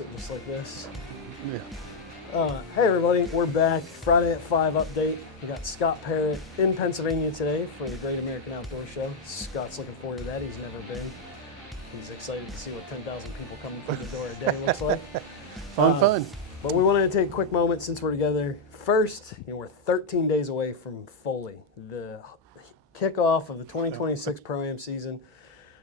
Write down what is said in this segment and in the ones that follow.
sit just like this. Yeah. Hey everybody, we're back. Friday at 5 update. We got Scott Parrott in Pennsylvania today for the Great American Outdoor Show. Scott's looking forward to that. He's never been. He's excited to see what 10,000 people coming through the door a day looks like. Fun. But we wanted to take a quick moment since we're together. First, we're 13 days away from Foley, the kickoff of the 2026 Pro-Am season.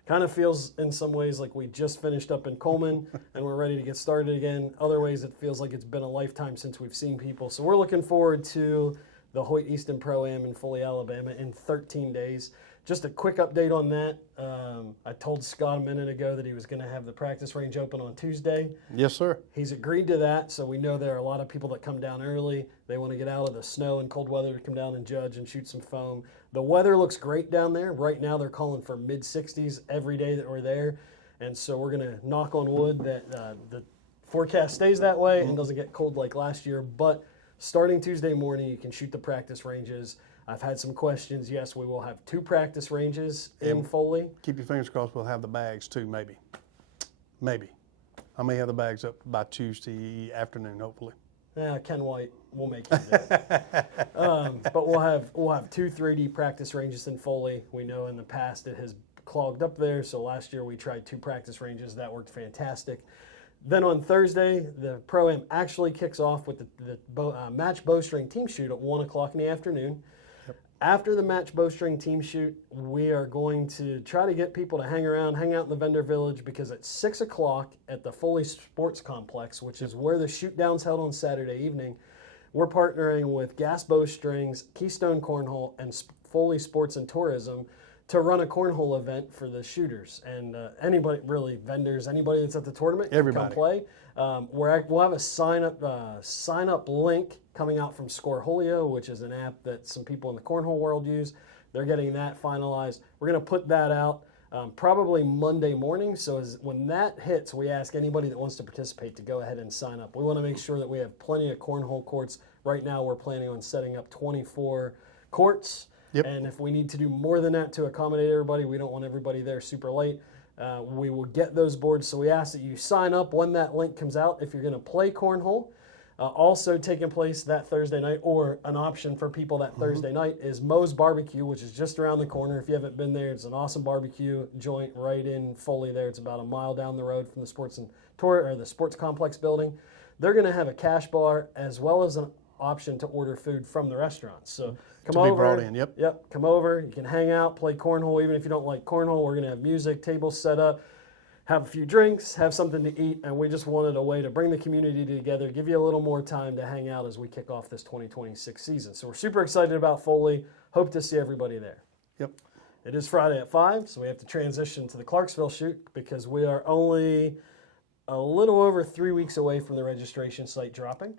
Kind of feels in some ways like we just finished up in Coleman and we're ready to get started again. Other ways it feels like it's been a lifetime since we've seen people. So we're looking forward to the Hoyt Easton Pro-Am in Foley, Alabama in 13 days. Just a quick update on that. I told Scott a minute ago that he was going to have the practice range open on Tuesday. Yes, sir. He's agreed to that, so we know there are a lot of people that come down early. They want to get out of the snow and cold weather to come down and judge and shoot some foam. The weather looks great down there. Right now they're calling for mid-60s every day that we're there, and so we're going to knock on wood that the forecast stays that way and doesn't get cold like last year. But starting Tuesday morning, you can shoot the practice ranges. I've had some questions. Yes, we will have 2 practice ranges in Foley. Keep your fingers crossed we'll have the bags too, maybe. Maybe. I may have the bags up by Tuesday afternoon, hopefully. Yeah, Ken White will make you do it. But we'll have 2 3D practice ranges in Foley. We know in the past it has clogged up there, so last year we tried 2 practice ranges. That worked fantastic. Then on Thursday, the Pro-Am actually kicks off with the match bowstring team shoot at 1 o'clock in the afternoon. After the match bowstring team shoot, we are going to try to get people to hang around, hang out in the vendor village, because at 6 o'clock at the Foley Sports Complex, which is where the shoot down's held on Saturday evening, we're partnering with Gas Bowstrings, Keystone Cornhole, and Foley Sports and Tourism to run a cornhole event for the shooters. And anybody, really, vendors, anybody that's at the tournament can come play. We'll have a sign up link coming out from Scoreholio, which is an app that some people in the cornhole world use. They're getting that finalized. We're going to put that out probably Monday morning. So when that hits, we ask anybody that wants to participate to go ahead and sign up. We want to make sure that we have plenty of cornhole courts. Right now, we're planning on setting up 24 courts. Yep. And if we need to do more than that to accommodate everybody, we don't want everybody there super late. We will get those boards. So we ask that you sign up when that link comes out if you're going to play cornhole. Also taking place that Thursday night, or an option for people that Thursday night, is Moe's Barbecue, which is just around the corner. If you haven't been there, it's an awesome barbecue joint right in Foley there. It's about a mile down the road from the Sports Complex building. They're going to have a cash bar as well as an option to order food from the restaurant. So come over. Brought in, yep. Come over. You can hang out, play cornhole. Even if you don't like cornhole, we're going to have music, tables set up, have a few drinks, have something to eat, and we just wanted a way to bring the community together, give you a little more time to hang out as we kick off this 2026 season. So we're super excited about Foley. Hope to see everybody there. Yep. It is Friday at 5, so we have to transition to the Clarksville shoot because we are only a little over 3 weeks away from the registration site dropping.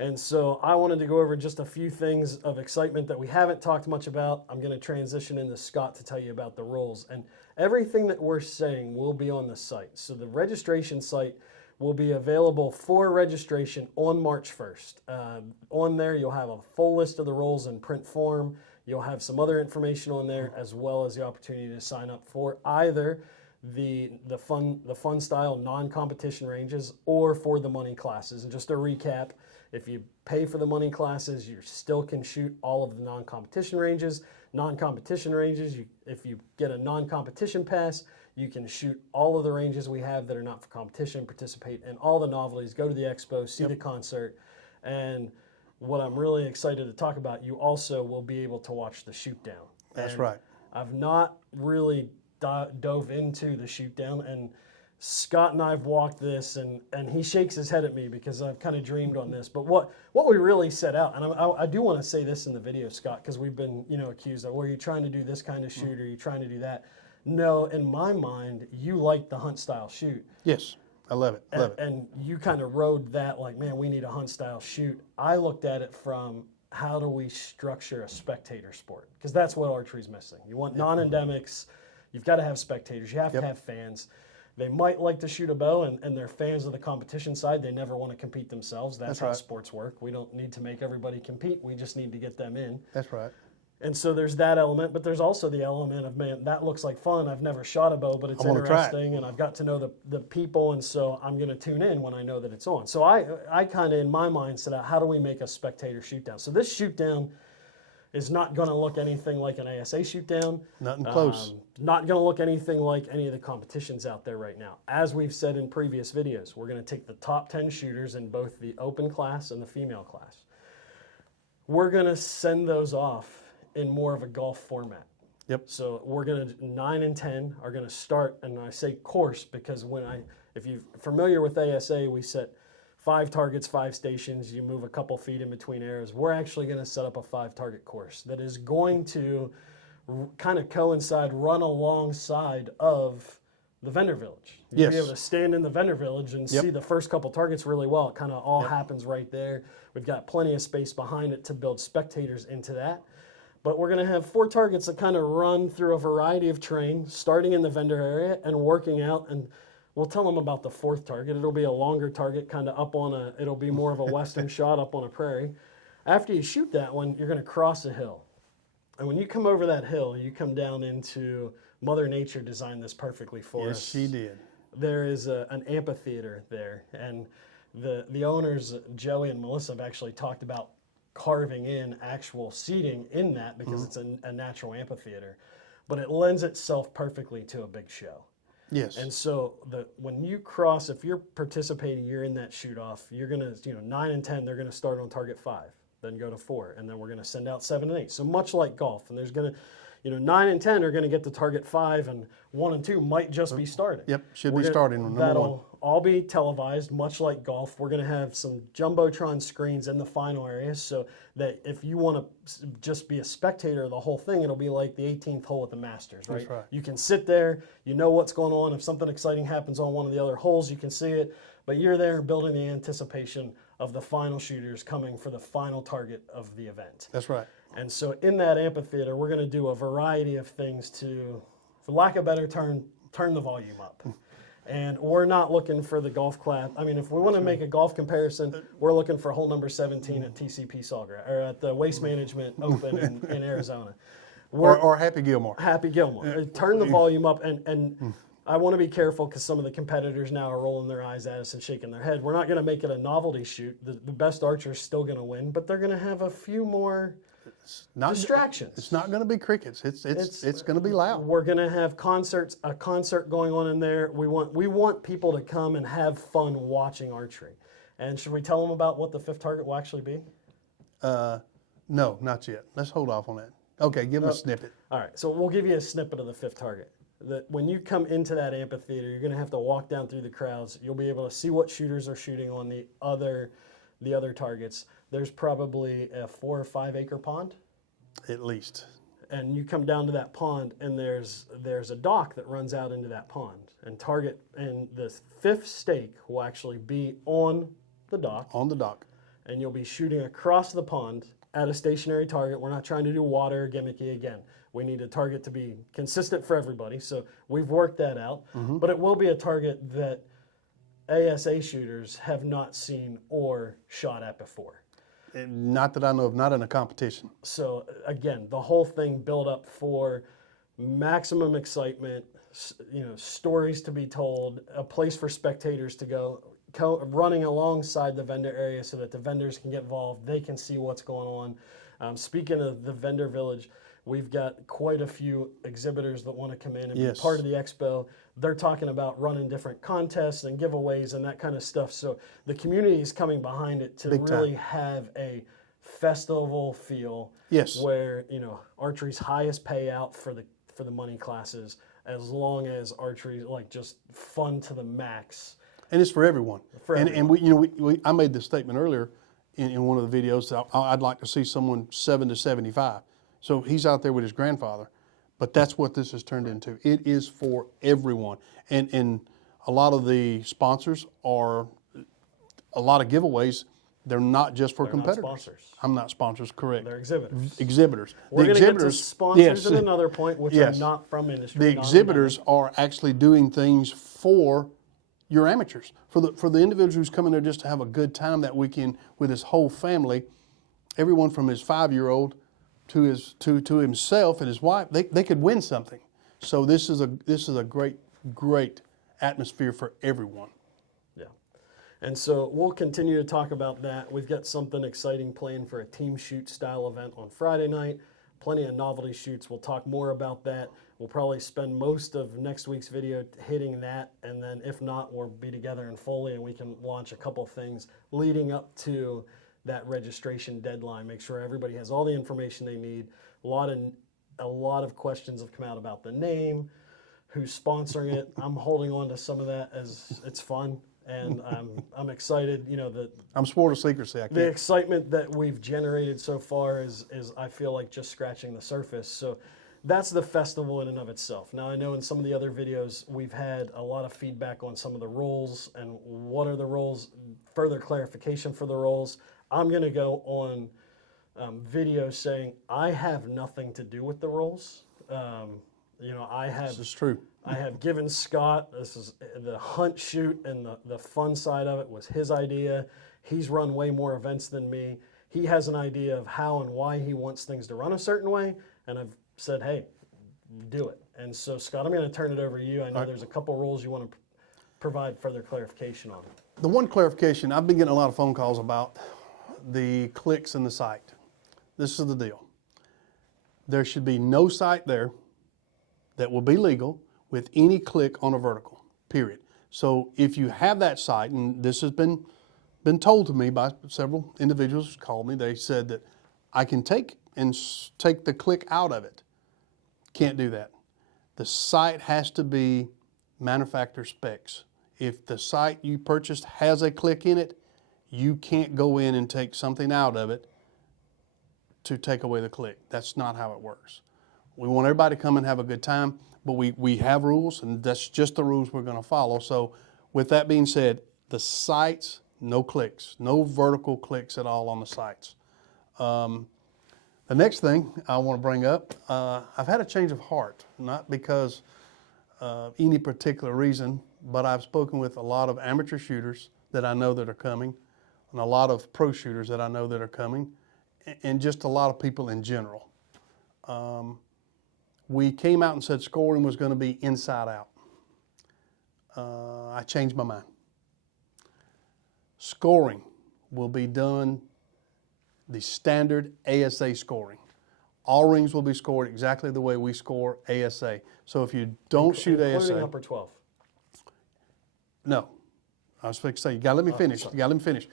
And so I wanted to go over just a few things of excitement that we haven't talked much about. I'm going to transition into Scott to tell you about the rules. And everything that we're saying will be on the site. So the registration site will be available for registration on March 1st. On there, you'll have a full list of the rules in print form. You'll have some other information on there, as well as the opportunity to sign up for either the fun style non-competition ranges or for the money classes. And just to recap, if you pay for the money classes, you still can shoot all of the non-competition ranges. Non-competition ranges, if you get a non-competition pass, you can shoot all of the ranges we have that are not for competition, participate in all the novelties, go to the expo, see the concert. And what I'm really excited to talk about, you also will be able to watch the shoot down. That's right. I've not really dove into the shoot down, and Scott and I have walked this, and he shakes his head at me because I've kind of dreamed on this. But what we really set out, and I do want to say this in the video, Scott, because we've been accused of, well, are you trying to do this kind of shoot, or are you trying to do that? No, in my mind, you like the hunt style shoot. Yes, I love it. And you kind of rode that like, man, we need a hunt style shoot. I looked at it from, how do we structure a spectator sport? Because that's what archery's missing. You want non-endemics. You've got to have spectators. You have to have fans. They might like to shoot a bow, and they're fans of the competition side. They never want to compete themselves. That's how sports work. We don't need to make everybody compete. We just need to get them in. That's right. And so there's that element, but there's also the element of, man, that looks like fun. I've never shot a bow, but it's I wanna try it. interesting, and I've got to know the people, and so I'm going to tune in when I know that it's on. So I kind of, in my mind, said, how do we make a spectator shoot down? So this shoot down is not going to look anything like an ASA shoot down. Nothing close. Not going to look anything like any of the competitions out there right now. As we've said in previous videos, we're going to take the top 10 shooters in both the open class and the female class. We're going to send those off in more of a golf format. Yep. So we're going to, 9 and 10 are going to start, and I say course because if you're familiar with ASA, we set 5 targets, 5 stations, you move a couple feet in between arrows. We're actually going to set up a 5-target course that is going to kind of run alongside of the vendor village. You'll be able to stand in the vendor village and see the first couple targets really well. It kind of all happens right there. We've got plenty of space behind it to build spectators into that. But we're going to have 4 targets that kind of run through a variety of terrain, starting in the vendor area and working out. And we'll tell them about the 4th target. It'll be a longer target, kind of it'll be more of a western shot up on a prairie. After you shoot that one, you're going to cross a hill. And when you come over that hill, you come down into Mother Nature designed this perfectly for us. Yes, she did. There is an amphitheater there. And the owners, Joey and Melissa, have actually talked about carving in actual seating in that because it's a natural amphitheater. But it lends itself perfectly to a big show. Yes. And so when you cross, if you're participating, you're in that shoot off, you're going to, 9 and 10, they're going to start on target 5, then go to 4, and then we're going to send out 7 and 8. So much like golf, and there's going to, 9 and 10 are going to get to target 5, and 1 and 2 might just be starting. Yep, should be starting on number 1. That'll all be televised, much like golf. We're going to have some Jumbotron screens in the final area so that if you want to just be a spectator of the whole thing, it'll be like the 18th hole at the Masters, right? That's right. You can sit there, you know what's going on. If something exciting happens on one of the other holes, you can see it, but you're there building the anticipation of the final shooters coming for the final target of the event. That's right. And so in that amphitheater, we're going to do a variety of things to, for lack of a better term, turn the volume up. And we're not looking for the golf clap. I mean, if we want to make a golf comparison, we're looking for hole number 17 at TCP Sawgrass, or at the Waste Management Open in Arizona. Or Happy Gilmore. Happy Gilmore. Turn the volume up, and I want to be careful because some of the competitors now are rolling their eyes at us and shaking their head. We're not going to make it a novelty shoot. The best archer is still going to win, but they're going to have a few more distractions. It's not going to be crickets. It's going to be loud. We're going to have a concert going on in there. We want people to come and have fun watching archery. And should we tell them about what the 5th target will actually be? No, not yet. Let's hold off on that. Okay, give them a snippet. All right, so we'll give you a snippet of the 5th target. That when you come into that amphitheater, you're going to have to walk down through the crowds. You'll be able to see what shooters are shooting on the other targets. There's probably a 4 or 5 acre pond. At least. And you come down to that pond, and there's a dock that runs out into that pond. And the 5th stake will actually be on the dock. On the dock. And you'll be shooting across the pond at a stationary target. We're not trying to do water gimmicky again. We need a target to be consistent for everybody. So we've worked that out. But it will be a target that ASA shooters have not seen or shot at before. Not that I know of, not in a competition. So again, the whole thing built up for maximum excitement, stories to be told, a place for spectators to go, running alongside the vendor area so that the vendors can get involved, they can see what's going on. Speaking of the vendor village, we've got quite a few exhibitors that want to come in and be part of the expo. They're talking about running different contests and giveaways and that kind of stuff. So the community is coming behind it to really have a festival feel. Yes. Where, archery's highest payout for the money classes, as long as archery like just fun to the max. And it's for everyone. And I made this statement earlier in one of the videos that I'd like to see someone 7 to 75. So he's out there with his grandfather, but that's what this has turned into. It is for everyone. And a lot of the sponsors are, a lot of giveaways, they're not just for competitors. Not sponsors. I'm not sponsors, correct. They're exhibitors. Exhibitors. We're going to get to sponsors at another point, which are not from industry. The exhibitors are actually doing things for your amateurs, for the individual who's coming there just to have a good time that weekend with his whole family, everyone from his 5-year-old to himself and his wife, they could win something. So this is a great atmosphere for everyone. Yeah. And so we'll continue to talk about that. We've got something exciting planned for a team shoot style event on Friday night. Plenty of novelty shoots. We'll talk more about that. We'll probably spend most of next week's video hitting that, and then if not, we'll be together in Foley and we can launch a couple things leading up to that registration deadline. Make sure everybody has all the information they need. A lot of questions have come out about the name, who's sponsoring it. I'm holding on to some of that as it's fun, and I'm excited. You know, I'm sworn to secrecy. the excitement that we've generated so far is I feel like just scratching the surface. So that's the festival in and of itself. Now, I know in some of the other videos we've had a lot of feedback on some of the rules and what are the rules, further clarification for the rules. I'm going to go on video saying I have nothing to do with the rules. You know, This is true. I have given Scott, this is the hunt shoot, and the fun side of it was his idea. He's run way more events than me. He has an idea of how and why he wants things to run a certain way, and I've said, hey, do it. And so, Scott, I'm going to turn it over to you. I know there's a couple rules you want to provide further clarification on. The one clarification, I've been getting a lot of phone calls about the clicks in the site. This is the deal. There should be no site there that will be legal with any click on a vertical, period. So if you have that site, and this has been told to me by several individuals who called me, they said that I can take the click out of it. Can't do that. The site has to be manufacturer specs. If the site you purchased has a click in it, you can't go in and take something out of it to take away the click. That's not how it works. We want everybody to come and have a good time, but we have rules, and that's just the rules we're going to follow. So with that being said, the sites, no clicks, no vertical clicks at all on the sites. The next thing I want to bring up, I've had a change of heart, not because of any particular reason, but I've spoken with a lot of amateur shooters that I know that are coming, and a lot of pro shooters that I know that are coming, and just a lot of people in general. We came out and said scoring was going to be inside out. I changed my mind. Scoring will be done the standard ASA scoring. All rings will be scored exactly the way we score ASA. So if you don't shoot Including ASA, upper 12. no. I was supposed to say, you gotta let me finish. You gotta let me finish.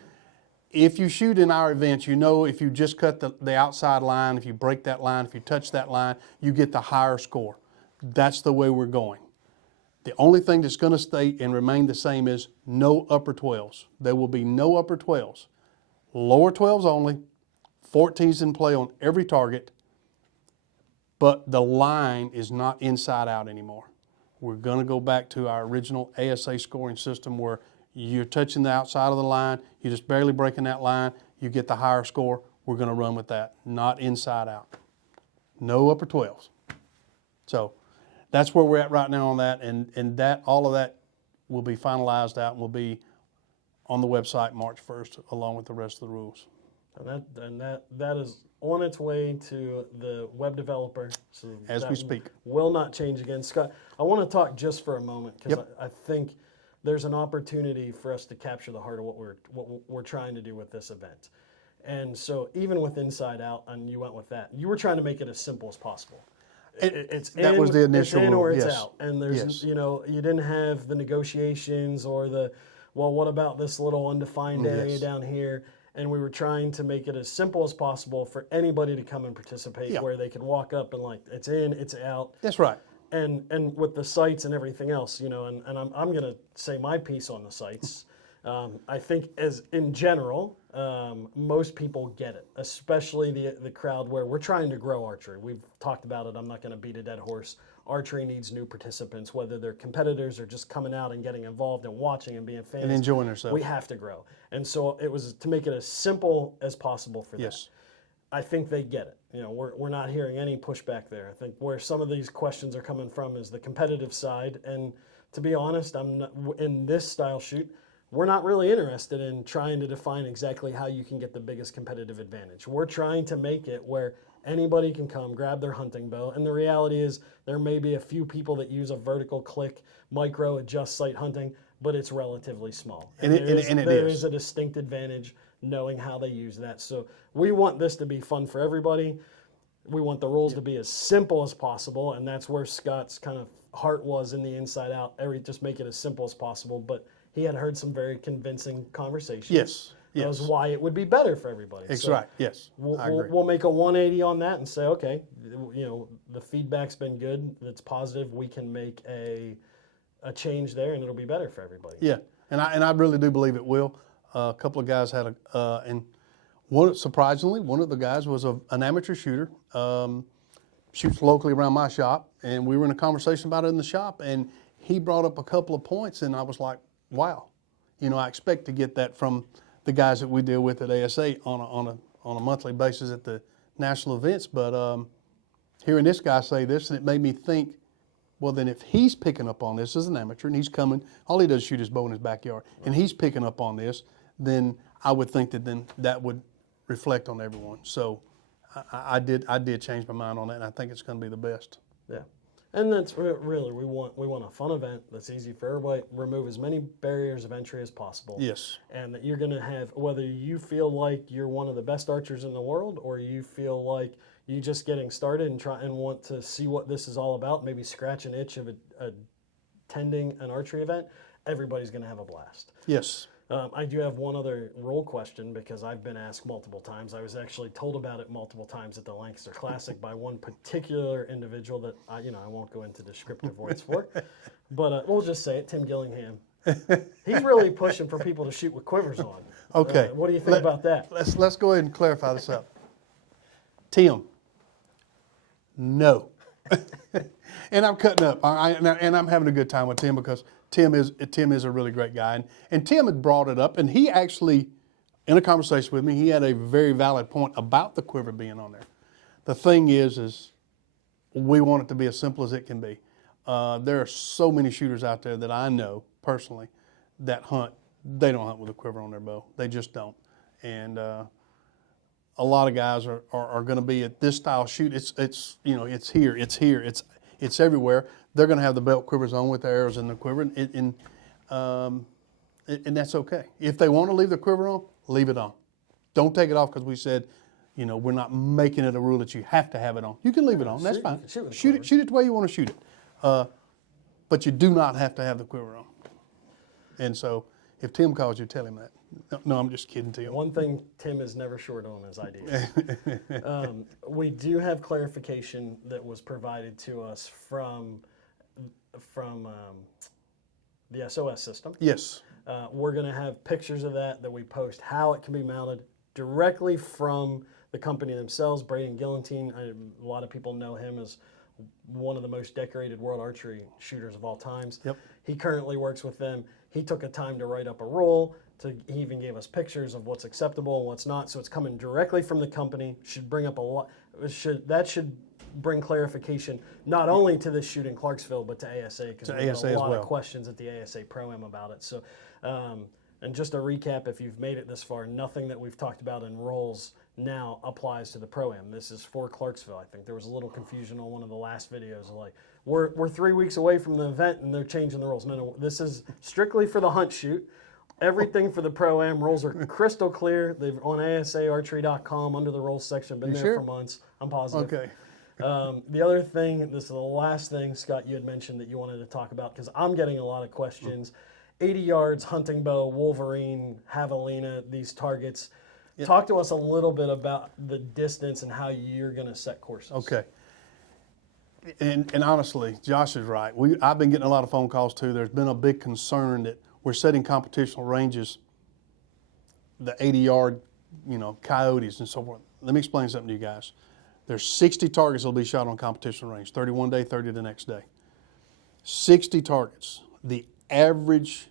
If you shoot in our events, you know if you just cut the outside line, if you break that line, if you touch that line, you get the higher score. That's the way we're going. The only thing that's going to stay and remain the same is no upper 12s. There will be no upper 12s. Lower 12s only. 14s in play on every target. But the line is not inside out anymore. We're going to go back to our original ASA scoring system where you're touching the outside of the line, you're just barely breaking that line, you get the higher score. We're going to run with that, not inside out. No upper 12s. So that's where we're at right now on that, and that all of that will be finalized out and will be on the website March 1st along with the rest of the rules. And that is on its way to the web developer. So As we speak. Will not change again. Scott, I want to talk just for a moment because Yep. I think there's an opportunity for us to capture the heart of what we're trying to do with this event. And so even with Inside Out, and you went with that, you were trying to make it as simple as possible. That was the initial it's in or rule, it's yes. out. And there's, Yes. you know, you didn't have the negotiations or well, what about this little undefined area Yes. down here? And we were trying to make it as simple as possible for anybody to come and participate, Yeah. where they could walk up and like, it's in, it's out. That's right. And with the sites and everything else, you know, and I'm going to say my piece on the sites. I think as in general, most people get it, especially the crowd where we're trying to grow archery. We've talked about it. I'm not going to beat a dead horse. Archery needs new participants, whether they're competitors or just coming out and getting involved and watching and being fans. And enjoying themselves. We have to grow. And so it was to make it as simple as possible for them. Yes. I think they get it. You know, we're not hearing any pushback there. I think where some of these questions are coming from is the competitive side. And to be honest, I'm not, in this style shoot, we're not really interested in trying to define exactly how you can get the biggest competitive advantage. We're trying to make it where Anybody can come, grab their hunting bow. And the reality is there may be a few people that use a vertical click, micro adjust sight hunting, but it's relatively small. And there is a distinct advantage knowing how they use that. So we want this to be fun for everybody. We want the rules to be as simple as possible, and that's where Scott's kind of heart was in the Inside Out. Just make it as simple as possible. But he had heard some very convincing conversations. Yes. That was why it would be better for everybody. That's so right. Yes. I agree. We'll make a 180 on that and say, okay, the feedback's been good. It's positive. We can make a change there, and it'll be better for everybody. Yeah, and I really do believe it will. A couple of guys had surprisingly, one of the guys was an amateur shooter, shoots locally around my shop, and we were in a conversation about it in the shop, and he brought up a couple of points, and I was like, wow, I expect to get that from the guys that we deal with at ASA on a monthly basis at the national events, but hearing this guy say this, and it made me think, well, then if he's picking up on this as an amateur and he's coming, all he does is shoot his bow in his backyard, and he's picking up on this, then I would think that would reflect on everyone. So I did change my mind on that, and I think it's going to be the best. Yeah. And that's really, we want a fun event that's easy for everybody, remove as many barriers of entry as possible. Yes. And that you're going to have, whether you feel like you're one of the best archers in the world, or you feel like you just getting started and want to see what this is all about, maybe scratch an itch of attending an archery event, everybody's going to have a blast. Yes. I do have one other role question, because I've been asked multiple times. I was actually told about it multiple times at the Lancaster Classic by one particular individual that I won't go into descriptive words for, but we'll just say it, Tim Gillingham. He's really pushing for people to shoot with quivers on. Okay. What do you think about that? Let's go ahead and clarify this up. Tim, no. And I'm cutting up, and I'm having a good time with Tim, because Tim is a really great guy, and Tim had brought it up, and he actually, in a conversation with me, he had a very valid point about the quiver being on there. The thing is we want it to be as simple as it can be. There are so many shooters out there that I know personally that they don't hunt with a quiver on their bow. They just don't, and a lot of guys are going to be at this style shoot. It's here, it's everywhere. They're going to have the belt quivers on with the arrows in the quiver, and that's okay. If they want to leave the quiver on, leave it on. Don't take it off because we said, we're not making it a rule that you have to have it on. You can leave it on. That's fine. Shoot it the way you want to shoot it, but you do not have to have the quiver on. And so, if Tim calls you, tell him that. No, I'm just kidding, Tim. One thing Tim is never short on is ideas. We do have clarification that was provided to us from the SOS system. Yes. We're going to have pictures of that we post, how it can be mounted directly from the company themselves. Braden Gillentine, a lot of people know him as one of the most decorated world archery shooters of all times. Yep. He currently works with them. He took a time to write up a rule. He even gave us pictures of what's acceptable and what's not. So it's coming directly from the company. Should bring up a lot. That should bring clarification not only to this shoot in Clarksville, but to ASA, because we have a lot of questions at the ASA Pro-Am about it. So, and just a recap, if you've made it this far, nothing that we've talked about in roles now applies to the Pro-Am. This is for Clarksville. I think there was a little confusion on one of the last videos, like we're 3 weeks away from the event and they're changing the rules. No, this is strictly for the hunt shoot. Everything for the Pro-Am rules are crystal clear. They've on asaarchery.com under the rules section. Been there for months. I'm positive. Okay. The other thing, this is the last thing, Scott, you had mentioned that you wanted to talk about, because I'm getting a lot of questions. 80 yards, hunting bow, Wolverine, Javelina, these targets. Yep. Talk to us a little bit about the distance and how you're going to set courses. Okay. And honestly, Josh is right. I've been getting a lot of phone calls too. There's been a big concern that we're setting competitional ranges, the 80-yard, coyotes and so forth. Let me explain something to you guys. There's 60 targets that will be shot on competition range, 30 one day, 30 the next day. 60 targets. The average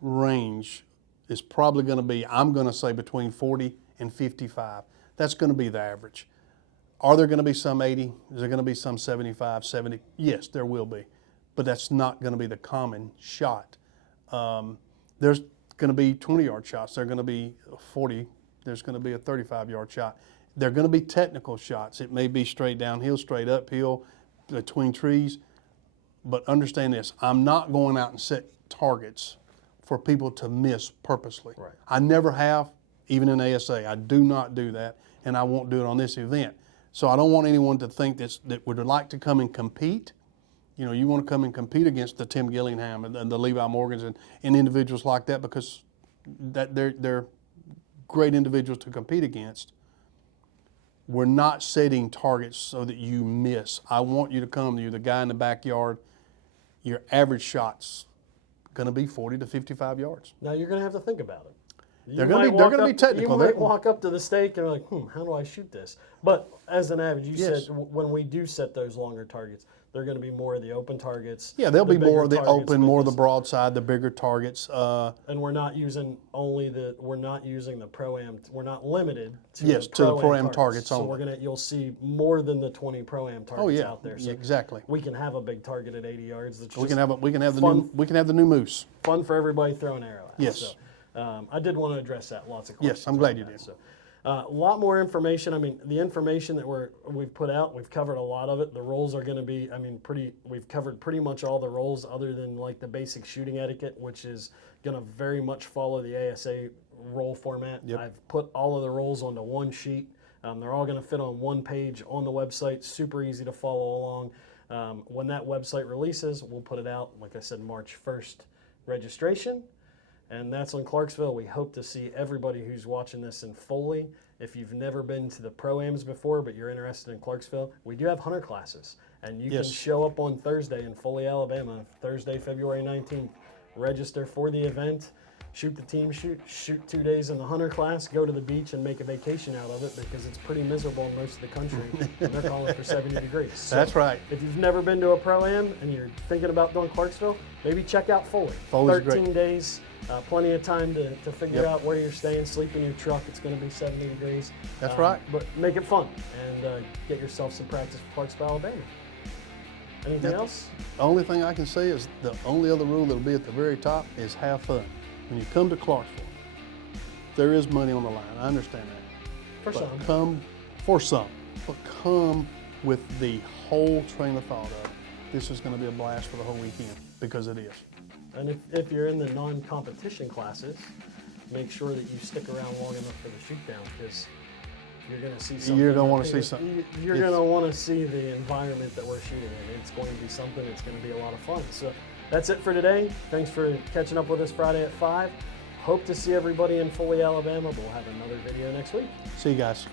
range is probably going to be, I'm going to say, between 40 and 55. That's going to be the average. Are there going to be some 80? Is there going to be some 75, 70? Yes, there will be. But that's not going to be the common shot. There's going to be 20-yard shots. There are going to be 40. There's going to be a 35-yard shot. They're going to be technical shots. It may be straight downhill, straight uphill, between trees. But understand this, I'm not going out and set targets for people to miss purposely. Right. I never have, even in ASA. I do not do that, and I won't do it on this event. So I don't want anyone to think that would like to come and compete. You know, you want to come and compete against the Tim Gillingham and the Levi Morgans and individuals like that, because they're great individuals to compete against. We're not setting targets so that you miss. I want you to come. You're the guy in the backyard. Your average shot's going to be 40 to 55 yards. Now you're going to have to think about it. They're going to be technical. You might walk up to the stake and be like, how do I shoot this? But as an average, you said when we do set those longer targets, they're going to be more of the open targets. Yeah, they'll be more of the targets open, more of the broadside, the bigger targets. And we're not using the Pro-Am. We're not limited to Yes, to the Pro-Am targets only. So you'll see more than the 20 Pro-Am targets out there. So exactly. We can have a big target at 80 yards. We can have the new moose. Fun for everybody throwing an arrow at. Yes. So, I did want to address that. Lots of questions. Yes, I'm glad you did. So, a lot more information. I mean, the information that we've put out, we've covered a lot of it. The roles are going to be, we've covered pretty much all the roles other than like the basic shooting etiquette, which is going to very much follow the ASA role format. Yep. I've put all of the roles onto one sheet. They're all going to fit on one page on the website. Super easy to follow along. When that website releases, we'll put it out, like I said, March 1st registration. And that's in Clarksville. We hope to see everybody who's watching this in Foley. If you've never been to the Pro-Ams before, but you're interested in Clarksville, we do have hunter classes. And you can show up on Thursday in Foley, Alabama, Thursday, February 19th. Register for the event, shoot the team shoot 2 days in the hunter class, go to the beach and make a vacation out of it, because it's pretty miserable in most of the country. And they're calling for 70 degrees. So that's right. If you've never been to a Pro-Am and you're thinking about doing Clarksville, maybe check out Foley. Foley's 13 great. days. Plenty of time to figure out where you're staying, sleep in your truck. It's going to be 70 degrees. That's right. But make it fun and get yourself some practice for Clarksville, Alabama. Anything else? The only thing I can say is the only other rule that'll be at the very top is have fun. When you come to Clarksville, there is money on the line. I understand that. For some. But come with the whole train of thought of this is going to be a blast for the whole weekend, because it is. And if you're in the non-competition classes, make sure that you stick around long enough for the shoot down, because you're going to see something. You're going to want to see something. You're going to want to see the environment that we're shooting in. It's going to be something. It's going to be a lot of fun. So that's it for today. Thanks for catching up with us Friday at 5. Hope to see everybody in Foley, Alabama. We'll have another video next week. See you guys.